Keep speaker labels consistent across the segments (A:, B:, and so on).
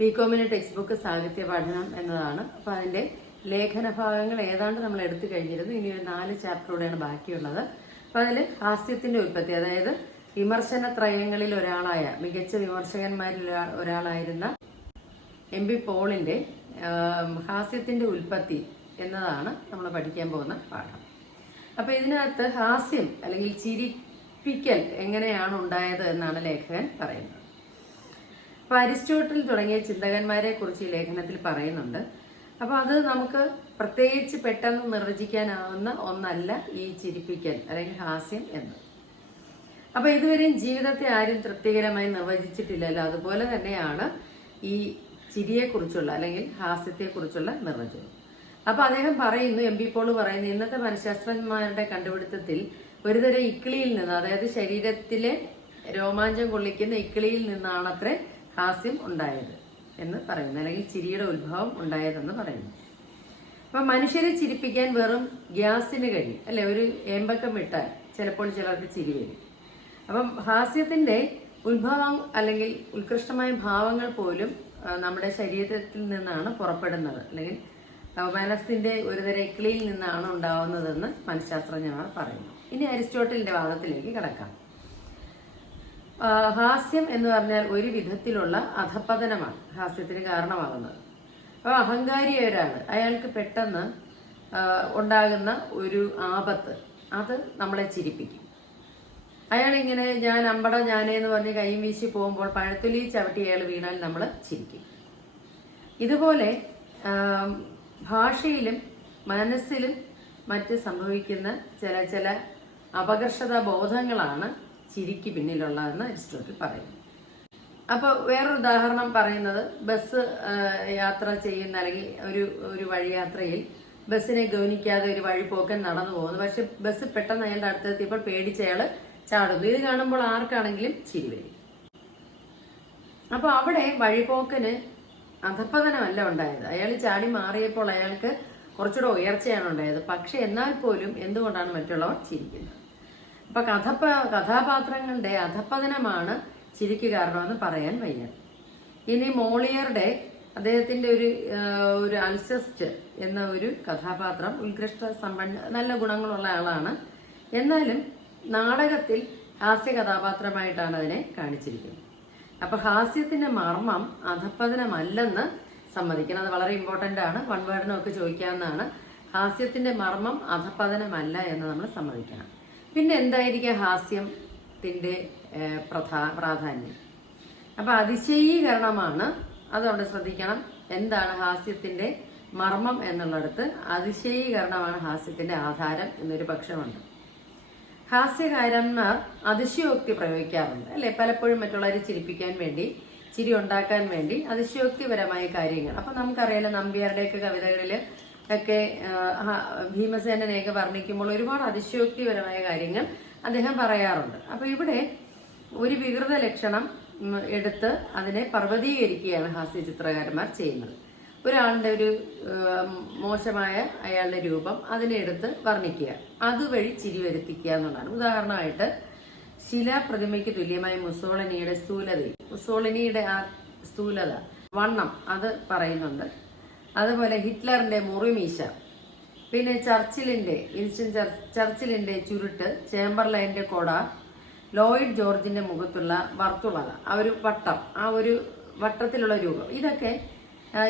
A: ബികോമിന് text book സാഹിത്യ പഠനം എന്നതാണ്. അപ്പോൾ അതിന്റെ ലേഖന ഭാഗങ്ങൾ ഏതാണ്ട് നമ്മൾ എടുത്തു കഴിഞ്ഞിരുന്നു. ഇനി ഒരു നാല് ചാപ്റ്ററോടെയാണ് ബാക്കിയുള്ളത്. അപ്പോൾ അതിൽ ഹാസ്യത്തിന്റെ ഉൽപ്പത്തി അതായത് വിമർശന ത്രയങ്ങളിൽ ഒരാളായ മികച്ച വിമർശകന്മാരിൽ ഒരാ- ഒരാളായിരുന്ന എം പി പോളിന്റെ ഹാസ്യത്തിന്റെ ഉൽപ്പത്തി എന്നതാണ് നമ്മൾ പഠിക്കാൻ പോകുന്ന പാഠം. അപ്പോൾ ഇതിനകത്ത് ഹാസ്യം അല്ലെങ്കിൽ ചിരിപ്പിക്കൽ എങ്ങനെയാണ് ഉണ്ടായത് എന്നാണ് ലേഖകൻ പറയുന്നത്. അപ്പൊ അരിസ്റ്റോട്ടിൽ തുടങ്ങിയ ചിന്തകന്മാരെ കുറിച്ച് ഈ ലേഖനത്തിൽ പറയുന്നുണ്ട്. അപ്പൊ അത് നമുക്ക് പ്രത്യേകിച്ച് പെട്ടെന്ന് നിർവചിക്കാനാവുന്ന ഒന്നല്ല ഈ ചിരിപ്പിക്കൽ അല്ലെങ്കിൽ ഹാസ്യം എന്ന്. അപ്പൊ ഇതുവരെയും ജീവിതത്തെ ആരും തൃപ്തികരമായി നിർവചിച്ചിട്ടില്ലല്ലോ. അതുപോലെ തന്നെയാണ് ഈ ചിരിയെക്കുറിച്ചുള്ള അല്ലെങ്കിൽ ഹാസ്യത്തെക്കുറിച്ചുള്ള നിർവചനം. അപ്പൊ അദ്ദേഹം പറയുന്നു എം പി പോൾ പറയുന്നു ഇന്നത്തെ മനഃശാസ്ത്രജ്ഞന്മാരുടെ കണ്ടുപിടുത്തത്തിൽ ഒരുതരം ഇക്കിളിയിൽ നിന്ന് അതായത് ശരീരത്തിലെ രോമാഞ്ചം കൊള്ളിക്കുന്ന ഇക്കിളിയിൽ നിന്നാണത്രേ ഹാസ്യം ഉണ്ടായത് എന്ന് പറയുന്നു. അല്ലെങ്കിൽ ചിരിയുടെ ഉത്ഭവം ഉണ്ടായതെന്ന് പറയുന്നു. അപ്പൊ മനുഷ്യരെ ചിരിപ്പിക്കാൻ വെറും ഗ്യാസിന് കഴിയും. അല്ലെ? ഒരു ഏമ്പക്കം ഇട്ടാൽ ചിലപ്പോൾ ചിലർക്ക് ചിരി വരും. അപ്പം ഹാസ്യത്തിന്റെ ഉത്ഭവം അല്ലെങ്കിൽ ഉത്കൃഷ്ടമായ ഭാവങ്ങൾ പോലും നമ്മുടെ ശരീരത്തിൽ നിന്നാണ് പുറപ്പെടുന്നത്. അല്ലെങ്കിൽ മനസ്സിന്റെ ഒരുതരം ഇക്ലിയിൽ നിന്നാണ് ഉണ്ടാവുന്നതെന്ന് മനഃശാസ്ത്രജ്ഞന്മാർ പറയുന്നു. ഇനി അരിസ്റ്റോട്ടലിന്റെ വാദത്തിലേക്ക് കിടക്കാം. ഹാസ്യം എന്ന് പറഞ്ഞാൽ ഒരു വിധത്തിലുള്ള അധപ്പതനമാണ് ഹാസ്യത്തിന് കാരണമാകുന്നത്. അപ്പോൾ അഹങ്കാരിയായ ഒരാൾ അയാൾക്ക് പെട്ടെന്ന് ഉണ്ടാകുന്ന ഒരു ആപത്ത്. അത് നമ്മളെ ചിരിപ്പിക്കും. അയാളിങ്ങനെ ഞാൻ അമ്പട ഞാനേ എന്ന് പറഞ്ഞ് കൈയും വീശി പോകുമ്പോൾ പഴത്തൊലി ചവിട്ടി അയാൾ വീണാൽ നമ്മൾ ചിരിക്കും. ഇതുപോലെ ഭാഷയിലും മനസ്സിലും മറ്റ് സംഭവിക്കുന്ന ചില ചില അപകർഷത ബോധങ്ങളാണ് ചിരിക്ക് പിന്നിലുള്ളതെന്ന് അരിസ്റ്റോട്ടിൽ പറയുന്നു. അപ്പോൾ വേറൊരു ഉദാഹരണം പറയുന്നത് ബസ് യാത്ര ചെയ്യുന്ന അല്ലെങ്കിൽ ഒരു ഒരു വഴിയാത്രയിൽ ബസ്സിനെ ഗൗനിക്കാതെ ഒരു വഴിപോക്കൻ നടന്നു പോകുന്നു. പക്ഷെ ബസ് പെട്ടെന്ന് അയാളുടെ അടുത്തെത്തിയപ്പോൾ പേടിച്ച് അയാൾ ചാടുന്നു. ഇത് കാണുമ്പോൾ ആർക്കാണെങ്കിലും ചിരി വരും. അപ്പൊ അവിടെ വഴിപോക്കന് അധപ്പതനമല്ല ഉണ്ടായത്. അയാൾ ചാടി മാറിയപ്പോൾ അയാൾക്ക് കുറച്ചുകൂടെ ഉയർച്ചയാണ് ഉണ്ടായത്. പക്ഷെ എന്നാൽ പോലും എന്തുകൊണ്ടാണ് മറ്റുള്ളവർ ചിരിക്കുന്നത്? അപ്പൊ കഥപ കഥാപാത്രങ്ങളുടെ അധപ്പതനമാണ് ചിരിക്ക് കാരണമെന്ന് പറയാൻ വയ്യ. ഇനി മോളിയറുടെ അദ്ദേഹത്തിന്റെ ഒരു ഒരു അൽസസ്റ്റ് എന്ന ഒരു കഥാപാത്രം ഉത്കൃഷ്ട സമ്പന്ന നല്ല ഗുണങ്ങളുള്ള ആളാണ്. എന്നാലും നാടകത്തിൽ ഹാസ്യ കഥാപാത്രമായിട്ടാണ് അതിനെ കാണിച്ചിരിക്കുന്നത്. അപ്പൊ ഹാസ്യത്തിന്റെ മർമ്മം അധപ്പതനമല്ലെന്ന് സമ്മതിക്കണം. അത് വളരെ ഇമ്പോർട്ടന്റ് ആണ്. വൺ വേർഡിനൊക്കെ ചോദിക്കാവുന്നതാണ്. ഹാസ്യത്തിന്റെ മർമ്മം അധപ്പതനമല്ല എന്ന് നമ്മൾ സമ്മതിക്കണം. പിന്നെ എന്തായിരിക്കും ഹാസ്യത്തിന്റെ പ്രധാ പ്രാധാന്യം? അപ്പൊ അതിശയീകരണമാണ്. അതവിടെ ശ്രദ്ധിക്കണം. എന്താണ് ഹാസ്യത്തിന്റെ മർമ്മം എന്നുള്ളിടത്ത് അതിശയീകരണമാണ് ഹാസ്യത്തിന്റെ ആധാരം എന്നൊരു പക്ഷമുണ്ട്. ഹാസ്യകാരന്മാർ അതിശയോക്തി പ്രയോഗിക്കാറുണ്ട് അല്ലെ? പലപ്പോഴും മറ്റുള്ളവരെ ചിരിപ്പിക്കാൻ വേണ്ടി ചിരി ഉണ്ടാക്കാൻ വേണ്ടി അതിശയോക്തിപരമായ കാര്യങ്ങൾ. അപ്പൊ നമുക്കറിയാലോ നമ്പ്യാരുടെയൊക്കെ കവിതകളിൽ ഒക്കെ ഭീമസേനനെയൊക്കെ വർണിക്കുമ്പോൾ ഒരുപാട് അതിശയോക്തിപരമായ കാര്യങ്ങൾ അദ്ദേഹം പറയാറുണ്ട്. അപ്പൊ ഇവിടെ ഒരു വികൃത ലക്ഷണം എടുത്ത് അതിനെ പർവതീകരിക്കുകയാണ് ഹാസ്യ ചിത്രകാരന്മാർ ചെയ്യുന്നത്. ഒരാളുടെ ഒരു മോശമായ അയാളുടെ രൂപം അതിനെ എടുത്ത് വർണിക്കുക. അതുവഴി ചിരി വരുത്തിക്കുക എന്നുള്ളതാണ്. ഉദാഹരണമായിട്ട് ശിലാപ്രതിമയ്ക്ക് തുല്യമായ മുസോളിനിയുടെ സ്ഥൂലതയും മുസോളിനിയുടെ ആ സ്ഥൂലത വണ്ണം അത് പറയുന്നുണ്ട്. അതുപോലെ ഹിറ്റ്ലറിന്റെ മുറിമീശ. പിന്നെ ചർച്ചിലിന്റെ വിൻസ്റ്റൺ ചർച്ചിലിന്റെ ചുരുട്ട് ചേംബർലൈന്റെ കൊട ലോയിഡ് ജോർജിന്റെ മുഖത്തുള്ള വർത്തുളത ആ ഒരു വട്ടം ആ ഒരു വട്ടത്തിലുള്ള രൂപം. ഇതൊക്കെ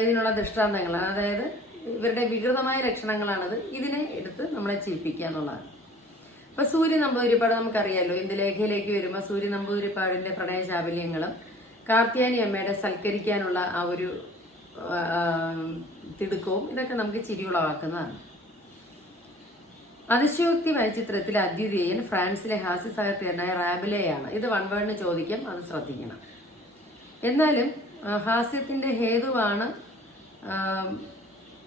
A: ഇതിനുള്ള ദൃഷ്ടാന്തങ്ങളാണ് അതായത് ഇവരുടെ വികൃതമായ ലക്ഷണങ്ങളാണത് ഇതിനെ എടുത്ത് നമ്മളെ ചിരിപ്പിക്കുക എന്നുള്ളതാണ്. അപ്പൊ സൂര്യ നമ്പൂതിരിപ്പാട് നമുക്കറിയാലോ ഇന്ത്യ ലേഖയിലേക്ക് വരുമ്പോൾ സൂര്യ നമ്പൂതിരിപ്പാടിന്റെ പ്രണയ ചാബല്യങ്ങളും കാർത്തിയാനി അമ്മയുടെ സൽക്കരിക്കാനുള്ള ആ ഒരു തിടുക്കവും ഇതൊക്കെ നമുക്ക് ചിരി ഉളവാക്കുന്നതാണ് അതിശയോക്തി വൈചിത്രത്തിൽ അദ്വിതീയൻ ഫ്രാൻസിലെ ഹാസ്യ സാഹിത്യകാരനായ റാബിലെയാണ്. ഇത് വൺ വേർഡിന് ചോദിക്കാം അത് ശ്രദ്ധിക്കണം. എന്നാലും ഹാസ്യത്തിന്റെ ഹേതുവാണ്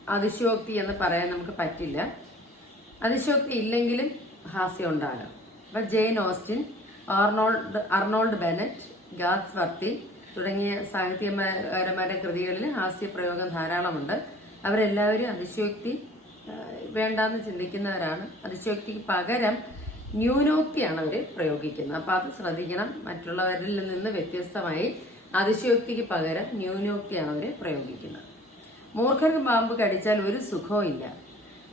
A: അതിശയോക്തി എന്ന് പറയാൻ നമുക്ക് പറ്റില്ല. അതിശയോക്തി ഇല്ലെങ്കിലും ഹാസ്യം ഉണ്ടാകാം. അപ്പൊ Jane Austen Arnold Arnold Bennett Galsworthy തുടങ്ങിയ സാഹിത്യകാരന്മാരുടെ കൃതികളിൽ ഹാസ്യപ്രയോഗം ധാരാളമുണ്ട്. അവരെല്ലാവരും അതിശയോക്തി വേണ്ടാന്ന് ചിന്തിക്കുന്നവരാണ്. അതിശയോക്തിക്ക് പകരം ന്യൂനോക്തിയാണ് അവർ പ്രയോഗിക്കുന്നത്. അപ്പോൾ അത് ശ്രദ്ധിക്കണം. മറ്റുള്ളവരിൽ നിന്ന് വ്യത്യസ്തമായി അതിശയോക്തിക്ക് പകരം ന്യൂനോക്തിയാണ് അവർ പ്രയോഗിക്കുന്നത്. മൂർഖന് പാമ്പ് കടിച്ചാൽ ഒരു സുഖവും ഇല്ല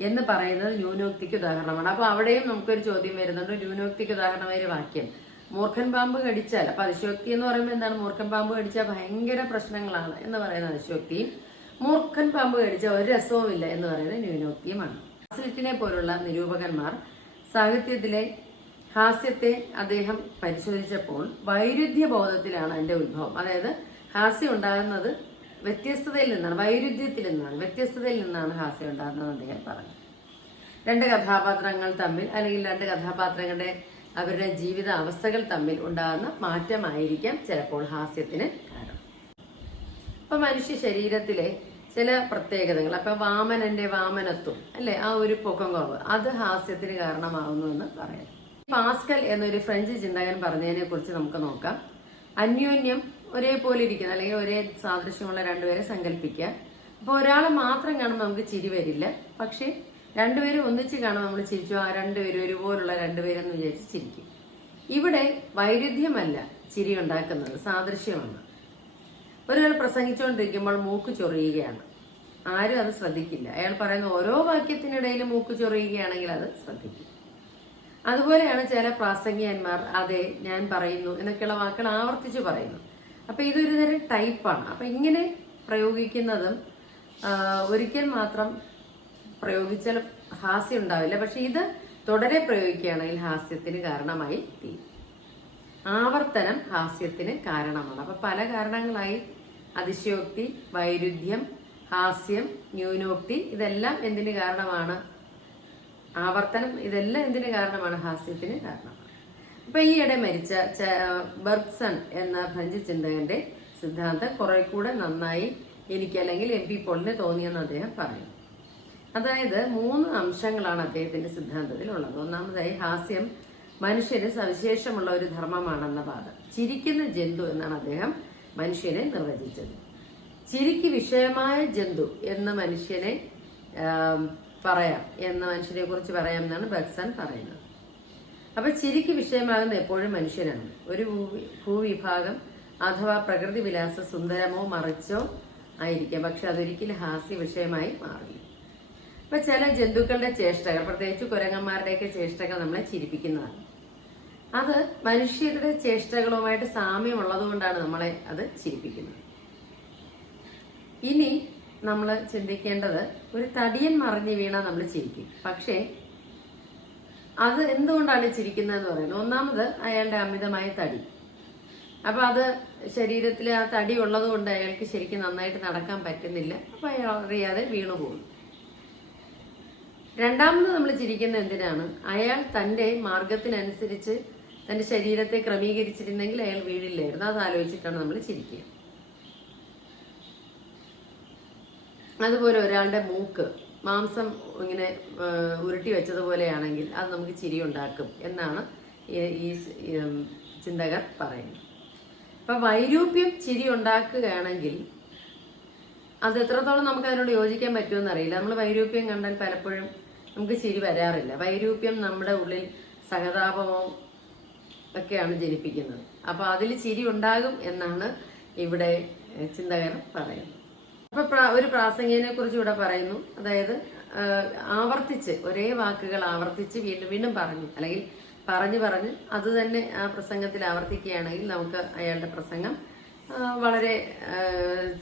A: എന്ന് പറയുന്നത് ന്യൂനോക്തിക്ക് ഉദാഹരണമാണ്. അപ്പോൾ അവിടെയും നമുക്കൊരു ചോദ്യം വരുന്നുണ്ട്. ന്യൂനോക്തിക്ക് ഉദാഹരണമായ ഒരു വാക്യം. മൂർഖൻ പാമ്പ് കടിച്ചാൽ അപ്പൊ അതിശോക്തി എന്ന് പറയുമ്പോൾ എന്താണ്? മൂർഖൻ പാമ്പ് കടിച്ചാൽ ഭയങ്കര പ്രശ്നങ്ങളാണ് എന്ന് പറയുന്ന അതിശോക്തിയും മൂർഖൻ പാമ്പ് കടിച്ച ഒരു രസവുമില്ല എന്ന് പറയുന്നത് ന്യൂനോക്തിയുമാണ് ഹാസ്ലിറ്റിനെ പോലുള്ള നിരൂപകന്മാർ സാഹിത്യത്തിലെ ഹാസ്യത്തെ അദ്ദേഹം പരിശോധിച്ചപ്പോൾ വൈരുദ്ധ്യ ബോധത്തിലാണ് അതിന്റെ ഉത്ഭവം. അതായത് ഹാസ്യം ഉണ്ടാകുന്നത് വ്യത്യസ്തതയിൽ നിന്നാണ് വൈരുദ്ധ്യത്തിൽ നിന്നാണ് വ്യത്യസ്തതയിൽ നിന്നാണ് ഹാസ്യം ഉണ്ടാകുന്നത് അദ്ദേഹം പറഞ്ഞു. രണ്ട് കഥാപാത്രങ്ങൾ തമ്മിൽ അല്ലെങ്കിൽ രണ്ട് കഥാപാത്രങ്ങളുടെ അവരുടെ ജീവിത അവസ്ഥകൾ തമ്മിൽ ഉണ്ടാകുന്ന മാറ്റമായിരിക്കാം ചിലപ്പോൾ ഹാസ്യത്തിന് കാരണം. അപ്പൊ മനുഷ്യ ശരീരത്തിലെ ചില പ്രത്യേകതകൾ. അപ്പൊ വാമനന്റെ വാമനത്വം അല്ലെ? ആ ഒരു പൊക്കം കുറവ് അത് ഹാസ്യത്തിന് കാരണമാകുന്നു എന്ന് പറയാം. പാസ്കൽ എന്നൊരു ഫ്രഞ്ച് ചിന്തകൻ പറഞ്ഞതിനെ കുറിച്ച് നമുക്ക് നോക്കാം. അന്യോന്യം ഒരേപോലെ ഇരിക്കുന്ന അല്ലെങ്കിൽ ഒരേ സാദൃശ്യമുള്ള രണ്ടുപേരെ സങ്കല്പിക്കുക. അപ്പൊ ഒരാളെ മാത്രം കാണുമ്പോൾ നമുക്ക് ചിരി വരില്ല. പക്ഷെ രണ്ടുപേരും ഒന്നിച്ച് കാണുമ്പോൾ നമ്മൾ ചിരിച്ചു ആ രണ്ടുപേരും ഒരുപോലുള്ള രണ്ടുപേരെന്ന് വിചാരിച്ച് ചിരിക്കും. ഇവിടെ വൈരുദ്ധ്യമല്ല ചിരി ഉണ്ടാക്കുന്നത് സാദൃശ്യമാണ്. ഒരാൾ പ്രസംഗിച്ചുകൊണ്ടിരിക്കുമ്പോൾ മൂക്ക് ചൊറിയുകയാണ്. ആരും അത് ശ്രദ്ധിക്കില്ല. അയാൾ പറയുന്ന ഓരോ വാക്യത്തിനിടയിലും മൂക്ക് ചൊറിയുകയാണെങ്കിൽ അത് ശ്രദ്ധിക്കും. അതുപോലെയാണ് ചില പ്രാസംഗികന്മാർ അതെ ഞാൻ പറയുന്നു എന്നൊക്കെയുള്ള വാക്കുകൾ ആവർത്തിച്ച് പറയുന്നു. അപ്പൊ ഇതൊരു തരം ടൈപ്പാണ്. അപ്പൊ ഇങ്ങനെ പ്രയോഗിക്കുന്നതും ഒരിക്കൽ മാത്രം പ്രയോഗിച്ചാൽ ഹാസ്യം ഉണ്ടാവില്ല. പക്ഷെ ഇത് തുടരെ പ്രയോഗിക്കുകയാണെങ്കിൽ ഹാസ്യത്തിന് കാരണമായി തീരും. ആവർത്തനം ഹാസ്യത്തിന് കാരണമാണ്. അപ്പൊ പല കാരണങ്ങളായി അതിശയോക്തി വൈരുദ്ധ്യം ഹാസ്യം ന്യൂനോക്തി ഇതെല്ലാം എന്തിന് കാരണമാണ്? ആവർത്തനം ഇതെല്ലാം എന്തിന് കാരണമാണ്? ഹാസ്യത്തിന് കാരണമാണ്. അപ്പൊ ഈയിടെ മരിച്ച ബർഗ്സൺ എന്ന ഫ്രഞ്ച് ചിന്തകന്റെ സിദ്ധാന്തം കുറെ കൂടെ നന്നായി എനിക്ക് അല്ലെങ്കിൽ എം പി പോളിന് തോന്നിയെന്ന് അദ്ദേഹം പറഞ്ഞു അതായത് മൂന്ന് അംശങ്ങളാണ് അദ്ദേഹത്തിന്റെ സിദ്ധാന്തത്തിൽ ഉള്ളത് ഒന്നാമതായി ഹാസ്യം മനുഷ്യന് സവിശേഷമുള്ള ഒരു ധർമ്മമാണെന്ന വാദം. ചിരിക്കുന്ന ജന്തു എന്നാണ് അദ്ദേഹം മനുഷ്യനെ നിർവചിച്ചത്. ചിരിക്ക് വിഷയമായ ജന്തു എന്ന് മനുഷ്യനെ പറയാം. എന്ന മനുഷ്യനെ കുറിച്ച് പറയാം എന്നാണ് ബക്സൻ പറയുന്നത്. അപ്പൊ ചിരിക്ക് വിഷയമാകുന്ന എപ്പോഴും മനുഷ്യനാണ്. ഒരു ഭൂവി- ഭൂവിഭാഗം അഥവാ പ്രകൃതി വിലാസ സുന്ദരമോ മറിച്ചോ ആയിരിക്കാം. പക്ഷെ അതൊരിക്കലും ഹാസ്യ വിഷയമായി മാറില്ല. അപ്പൊ ചില ജന്തുക്കളുടെ ചേഷ്ടകൾ പ്രത്യേകിച്ച് കുരങ്ങന്മാരുടെയൊക്കെ ചേഷ്ടകൾ നമ്മളെ ചിരിപ്പിക്കുന്നതാണ്. അത് മനുഷ്യരുടെ ചേഷ്ടകളുമായിട്ട് സാമ്യമുള്ളത് കൊണ്ടാണ് നമ്മളെ അത് ചിരിപ്പിക്കുന്നത്. ഇനി നമ്മൾ ചിന്തിക്കേണ്ടത് ഒരു തടിയൻ മറിഞ്ഞു വീണാൽ നമ്മൾ ചിരിക്കും. പക്ഷേ അത് എന്തുകൊണ്ടാണ് ചിരിക്കുന്നതെന്ന് പറയുന്നത്? ഒന്നാമത് അയാളുടെ അമിതമായ തടി. അപ്പൊ അത് ശരീരത്തിൽ ആ തടി ഉള്ളത് കൊണ്ട് അയാൾക്ക് ശരിക്കും നന്നായിട്ട് നടക്കാൻ പറ്റുന്നില്ല. അപ്പൊ അയാൾ അറിയാതെ വീണു പോകും രണ്ടാമത് നമ്മൾ ചിരിക്കുന്ന എന്തിനാണ്? അയാൾ തന്റെ മാർഗത്തിനനുസരിച്ച് തന്റെ ശരീരത്തെ ക്രമീകരിച്ചിരുന്നെങ്കിൽ അയാൾ വീഴില്ലായിരുന്നു. അത് ആലോചിച്ചിട്ടാണ് നമ്മൾ ചിരിക്കുക. അതുപോലെ ഒരാളുടെ മൂക്ക് മാംസം ഇങ്ങനെ ഉരുട്ടി വെച്ചതുപോലെയാണെങ്കിൽ അത് നമുക്ക് ചിരി ഉണ്ടാക്കും എന്നാണ് ഈ- ചിന്തകർ പറയുന്നത്. അപ്പൊ വൈരൂപ്യം ചിരി ഉണ്ടാക്കുകയാണെങ്കിൽ അത് എത്രത്തോളം നമുക്ക് അതിനോട് യോജിക്കാൻ പറ്റുമെന്ന് അറിയില്ല. നമ്മൾ വൈരൂപ്യം കണ്ടാൽ പലപ്പോഴും നമുക്ക് ചിരി വരാറില്ല. വൈരൂപ്യം നമ്മുടെ ഉള്ളിൽ സഹതാപമോ ഒക്കെയാണ് ജനിപ്പിക്കുന്നത്. അപ്പൊ അതിൽ ചിരി ഉണ്ടാകും എന്നാണ് ഇവിടെ ചിന്തകൻ പറയുന്നത്. അപ്പൊ ഒരു പ്രാസംഗികനെ കുറിച്ച് ഇവിടെ പറയുന്നു. അതായത് ആവർത്തിച്ച് ഒരേ വാക്കുകൾ ആവർത്തിച്ച് വീണ്ടും വീണ്ടും പറഞ്ഞു. അല്ലെങ്കിൽ പറഞ്ഞു പറഞ്ഞ് അത് തന്നെ ആ പ്രസംഗത്തിൽ ആവർത്തിക്കുകയാണെങ്കിൽ നമുക്ക് അയാളുടെ പ്രസംഗം വളരെ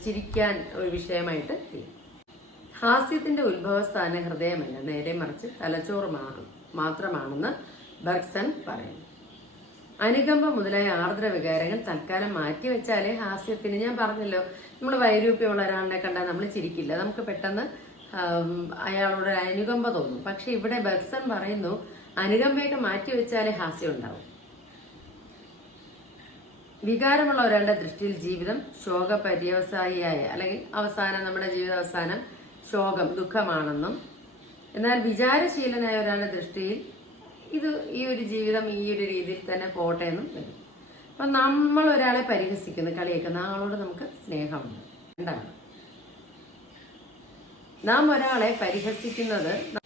A: ചിരിക്കാൻ ഒരു വിഷയമായിട്ട് തീരും. ഹാസ്യത്തിന്റെ ഉത്ഭവസ്ഥാന ഹൃദയമല്ല. നേരെ മറിച്ച് തലച്ചോറുമാണ് മാത്രമാണെന്ന് ബർഗ്സൺ പറയുന്നു. അനുകമ്പ മുതലായ ആർദ്ര വികാരങ്ങൾ തൽക്കാലം മാറ്റിവെച്ചാലേ ഹാസ്യത്തിന് ഞാൻ പറഞ്ഞല്ലോ നമ്മൾ വൈരൂപ്യമുള്ള ഒരാളിനെ കണ്ടാൽ നമ്മൾ ചിരിക്കില്ല. നമുക്ക് പെട്ടെന്ന് അയാളോട് അനുകമ്പ തോന്നും. പക്ഷെ ഇവിടെ ബക്സൻ പറയുന്നു അനുകമ്പയൊക്കെ മാറ്റിവെച്ചാലേ ഹാസ്യം ഉണ്ടാവും. വികാരമുള്ള ഒരാളുടെ ദൃഷ്ടിയിൽ ജീവിതം ശോക പര്യവസായിയായ അല്ലെങ്കിൽ അവസാനം നമ്മുടെ ജീവിത അവസാനം ശോകം ദുഃഖമാണെന്നും എന്നാൽ വിചാരശീലനായ ഒരാളുടെ ദൃഷ്ടിയിൽ ഇത് ഈ ഒരു ജീവിതം ഈ ഒരു രീതിയിൽ തന്നെ പോട്ടെ എന്നും വരും. അപ്പൊ നമ്മൾ ഒരാളെ പരിഹസിക്കുന്നു കളിയാക്കുന്ന. ആളോട് നമുക്ക് സ്നേഹമുണ്ട്. എന്താണ്? നാം ഒരാളെ പരിഹസിക്കുന്നത്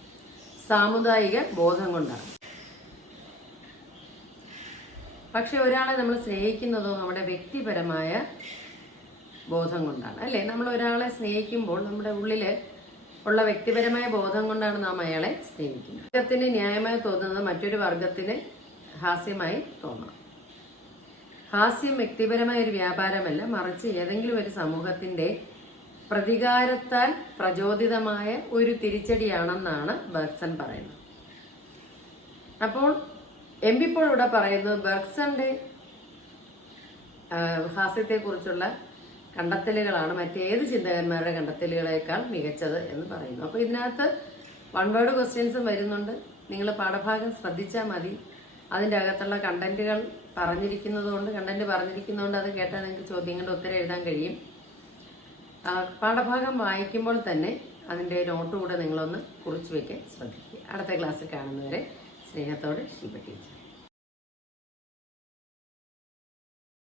A: സാമുദായിക ബോധം കൊണ്ടാണ്. പക്ഷെ ഒരാളെ നമ്മൾ സ്നേഹിക്കുന്നതോ നമ്മുടെ വ്യക്തിപരമായ ബോധം കൊണ്ടാണ്. അല്ലേ? നമ്മൾ ഒരാളെ സ്നേഹിക്കുമ്പോൾ നമ്മുടെ ഉള്ളിൽ ഉള്ള വ്യക്തിപരമായ ബോധം കൊണ്ടാണ് നാം അയാളെ സ്നേഹിക്കുന്നത്. വർഗത്തിന് ന്യായമായി തോന്നുന്നത് മറ്റൊരു വർഗത്തിന് ഹാസ്യമായി തോന്നണം. ഹാസ്യം വ്യക്തിപരമായ ഒരു വ്യാപാരമല്ല മറിച്ച് ഏതെങ്കിലും ഒരു സമൂഹത്തിന്റെ പ്രതികാരത്താൽ പ്രചോദിതമായ ഒരു തിരിച്ചടിയാണെന്നാണ് ബർഗ്സൺ പറയുന്നത്. അപ്പോൾ എം പി ഇപ്പോൾ ഇവിടെ പറയുന്നത് ബർഗ്സന്റെ ഹാസ്യത്തെക്കുറിച്ചുള്ള കണ്ടെത്തലുകളാണ്. മറ്റേത് ചിന്തകന്മാരുടെ കണ്ടെത്തലുകളേക്കാൾ മികച്ചത് എന്ന് പറയുന്നു. അപ്പോൾ ഇതിനകത്ത് വൺ വേർഡ് ക്വസ്റ്റ്യൻസും വരുന്നുണ്ട്. നിങ്ങൾ പാഠഭാഗം ശ്രദ്ധിച്ചാൽ മതി. അതിന്റെ അകത്തുള്ള കണ്ടന്റുകൾ പറഞ്ഞിരിക്കുന്നതുകൊണ്ട് കണ്ടന്റ് പറഞ്ഞിരിക്കുന്നതുകൊണ്ട് അത് കേട്ടാൽ നിങ്ങൾക്ക് ചോദ്യങ്ങളുടെ ഉത്തരം എഴുതാൻ കഴിയും. പാഠഭാഗം വായിക്കുമ്പോൾ തന്നെ അതിന്റെ നോട്ട് കൂടെ നിങ്ങളൊന്ന് കുറിച്ചു വയ്ക്കാൻ ശ്രദ്ധിക്കുക. അടുത്ത ക്ലാസ്സിൽ കാണുന്നവരെ സ്നേഹത്തോടെ ടീച്ചർ.